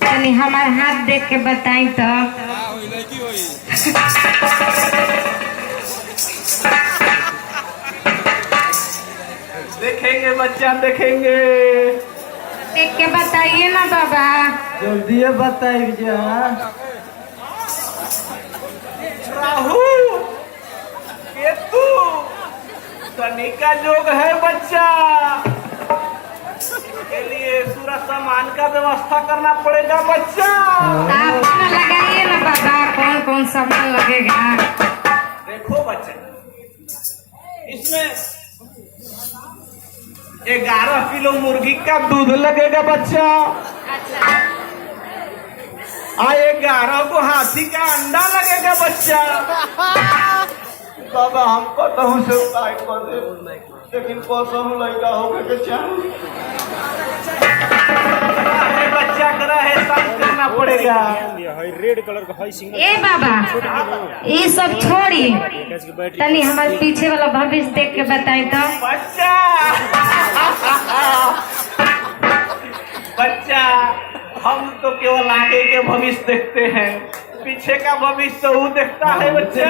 तनी हमार हाथ देख के बताई तो। देखेंगे बच्चा, देखेंगे। देख के बताइए ना बाबा। जल्दी बताइए। राहु, केतु, शनि का योग है बच्चा। इसके लिए पूरा सामान का व्यवस्था करना पड़ेगा बच्चा। आप ना लगाइए ना बाबा, कौन कौन सामान लगेगा। देखो बच्चे, इसमें 11 किलो मुर्गी का दूध लगेगा बच्चा। आ 11 को हाथी का अंडा लगेगा बच्चा। बाबा हमको तो से उपाय कर दे, लेकिन कसम लड़का होगा के चाहिए बच्चा करा है, सब करना पड़ेगा। रेड कलर का सिंगल। ए बाबा, ये सब छोड़ी, तनी हमारे पीछे वाला भविष्य देख के बताई तो। बच्चा बच्चा, हम तो केवल आगे के भविष्य देखते हैं, पीछे का भविष्य तो वो देखता है बच्चा।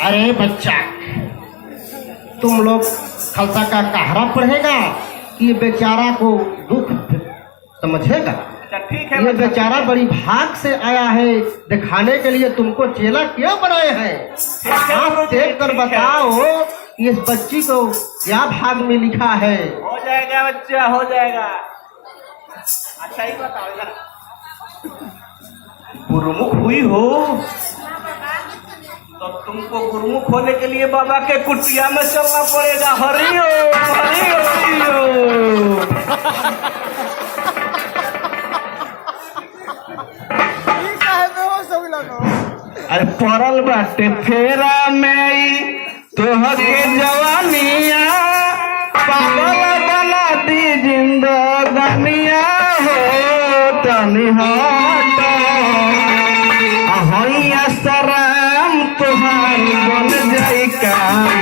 अरे बच्चा, तुम लोग खलसा का कहारा पढ़ेगा कि ये बेचारा को दुख समझेगा। अच्छा ठीक है। ये बेचारा बड़ी भाग से आया है, दिखाने के लिए तुमको चेला क्यों बनाए हैं। आप देख कर बताओ इस बच्ची को क्या भाग में लिखा है। हो जाएगा बच्चा, हो जाएगा। अच्छा ही बताओ, इधर गुरुमुख हुई हो तो तुमको गुरुमुख होने के लिए बाबा के कुटिया में चलना पड़ेगा। हरि ओम, हरि ओम। अरे पड़ल बाटे फेरा में तोहर के जवानिया, पागल बना दी जिंदगानिया हो। तनी हट हइया सराम तुहार बन जाई काम।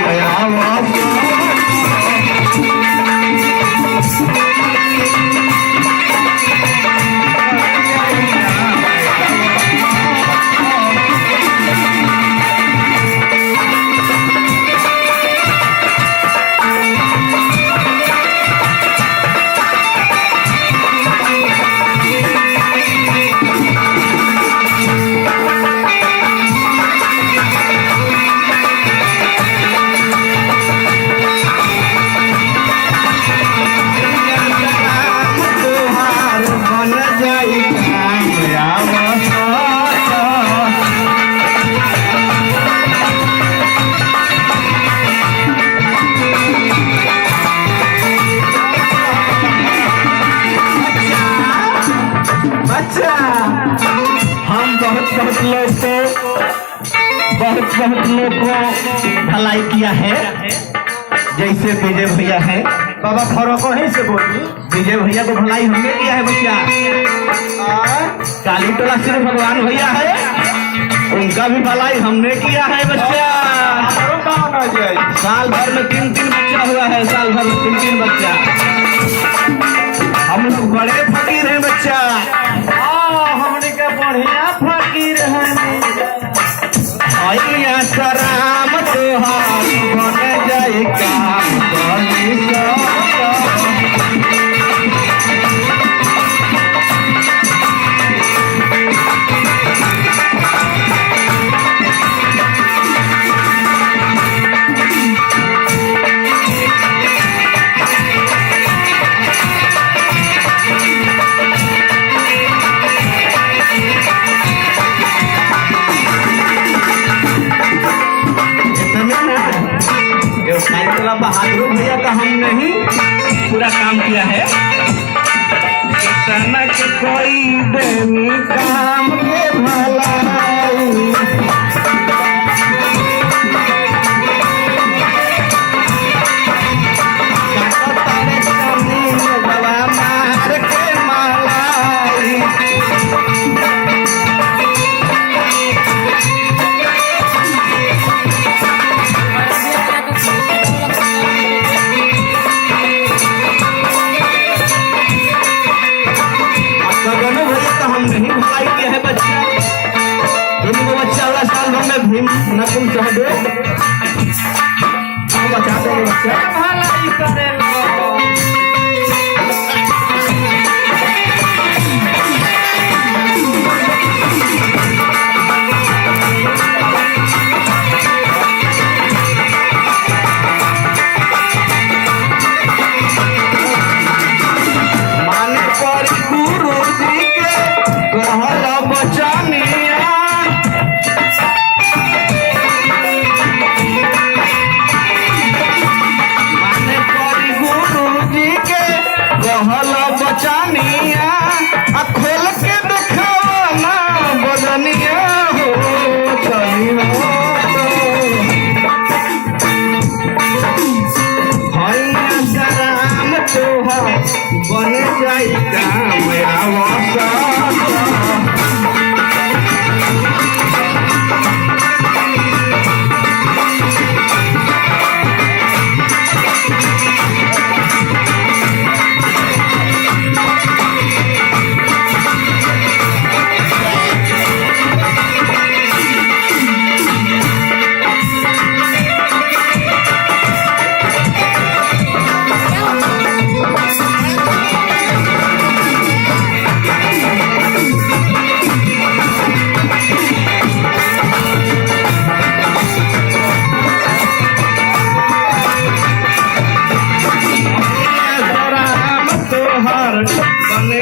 बहुत लोग को भलाई किया है, जैसे विजय भैया है। बाबा फर्क ही से बोली, विजय भैया को भलाई हमने किया है बच्चा। काली टोला सिर्फ भगवान भैया है, उनका भी भलाई हमने किया है बच्चा। साल भर में 3 बच्चा हुआ है, साल भर में 3 बच्चा। हम लोग बड़े फकीर हैं बच्चा। हमने का बढ़िया फकीर है। सराम तुहार बन जाए काम। बहादुर भैया का हम नहीं पूरा काम किया है। सनक कोई देनी काम के भलाई, बड़ा मार के मलाई। दे बचा देंगे बच्चा भलाई करे माने पर गुरु जी के कहल बचनिया माने पर गुरु जी के कहल बचनिया आ खोल के देखवाना बदनिया हो चली हो भैया सराम तोहर बन जाई काम आवसा बने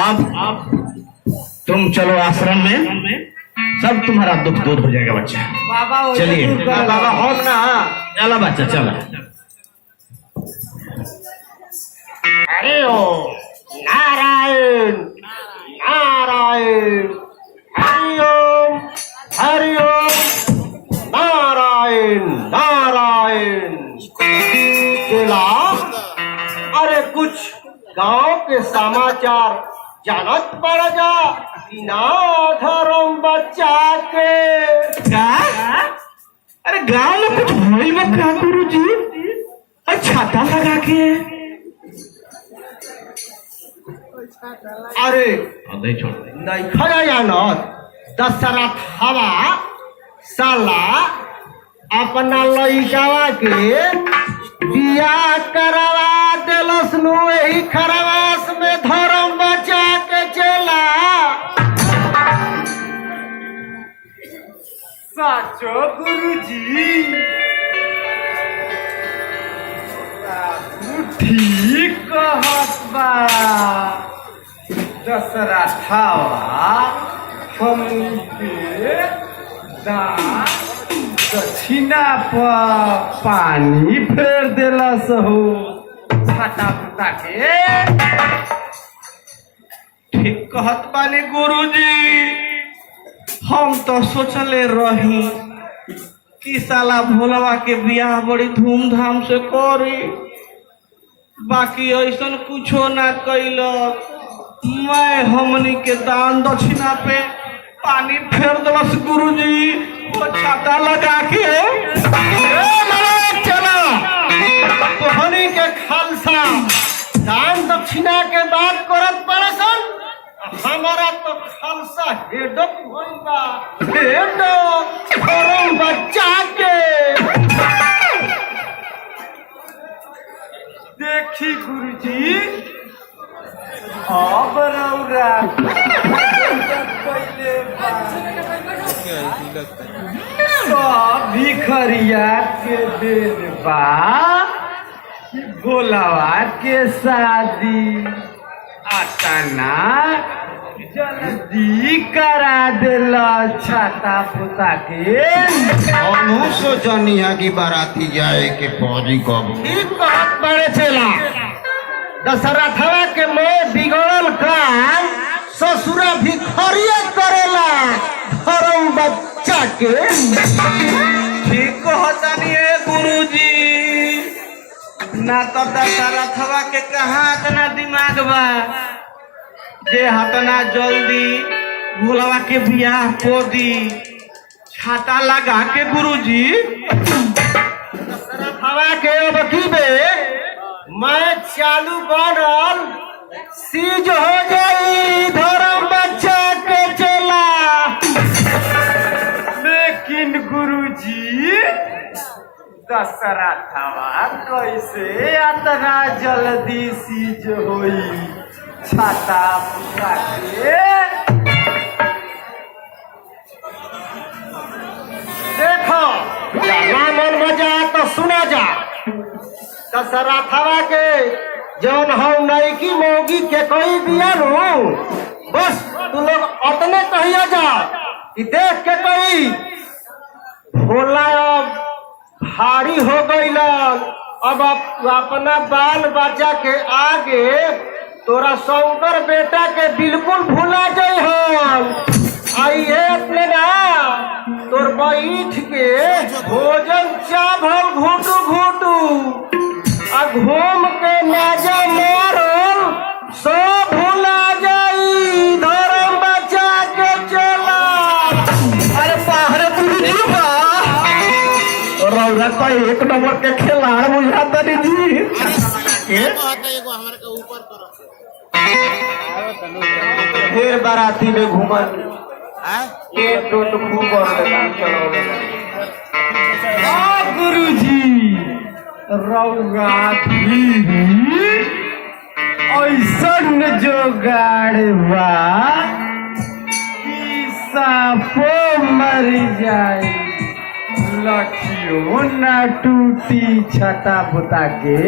अब तुम चलो आश्रम में सब तुम्हारा दुख दूर हो जाएगा बच्चा बाबा चलिए बाबा हम ना चलो बच्चा चलो अरे ओ नारायण नारायण हरिओम हरिओम नारायण नारायण चला अरे कुछ गांव के समाचार जानत पड़ जा बिना धर्म बच्चा के क्या अरे गाँव में कुछ भइल बा का गुरुजी अरे छाता लगा के अरे नहीं छोड़ नहीं खड़ा जानत दशरथ हवा साला अपना लइकावा के बियाह करवा देलस नु यही खरवास में धर्म बचा के चला साचो गुरुजी ठीक कहत बा दशरथवा हमके दान दक्षिणा पर पानी फेर देलस हो छाता पुता के ठीक कहत बानी गुरुजी हम तो सोचले रही कि साला भोलवा के बियाह बड़ी धूमधाम से करी बाकी ऐसन कुछो ना कैल मैं हमनी के दान दक्षिणा पे पानी फेर दलस गुरुजी वो छाता लगा के चला तोहनी के खालसा दान दक्षिणा के बात करत पड़सन हमारा तो खालसा हेडक होई बा हेडक धर्म बच्चा के देखी गुरुजी अब रौरा सब भिखरिया के देन बा कि भोलावा के शादी आताना जल्दी करा देल छाता पुता के हमहू सोचनिया की बाराती जाए के फौजी कब ठीक बात बड़े चला दशरथवा के मैं बिगड़ल काम ससुरा भिखरिया करेला धर्म बच्चा के ठीक कहतानी है गुरुजी ना तो दशरथवा के कहाँ इतना दिमाग बा जे हतना जल्दी भोलवा के बियाह को दी छाता लगा के गुरुजी हवा के अब की बे मैं चालू बनल सीज हो जाई धर्म बच्चा के चला। लेकिन गुरुजी दशहरा थावा कैसे अतना जल्दी सीज होई छाता फुका के? देखो ना मन मजा तो सुना जा। दशहरा थावा के जौन हम नईकी मौगी के कोई दिया नु, बस तू लोग उतने कहिया जा कि देख के कोई भोला अब भारी हो गईलन। अब अपना बाल बच्चा के आगे तोरा शंकर बेटा के बिल्कुल भूला जाइ हम। आइए अपने ना तोर बैठ के भोजन चावल घूटू घूटू आ घूम के नाजा मारल सब भूला जाई धर्म बचा के चला। अरे बाहर गुरुजी बा रौरा का एक नंबर के खिलाड़ बुझाता नहीं जी। फिर बाराती में घूमल एक दो तो खूब गुरुजी रौगा भी ऐसन जोगाड़ बा कि साफो मर जाए लठियो ना टूटी छटा बुता के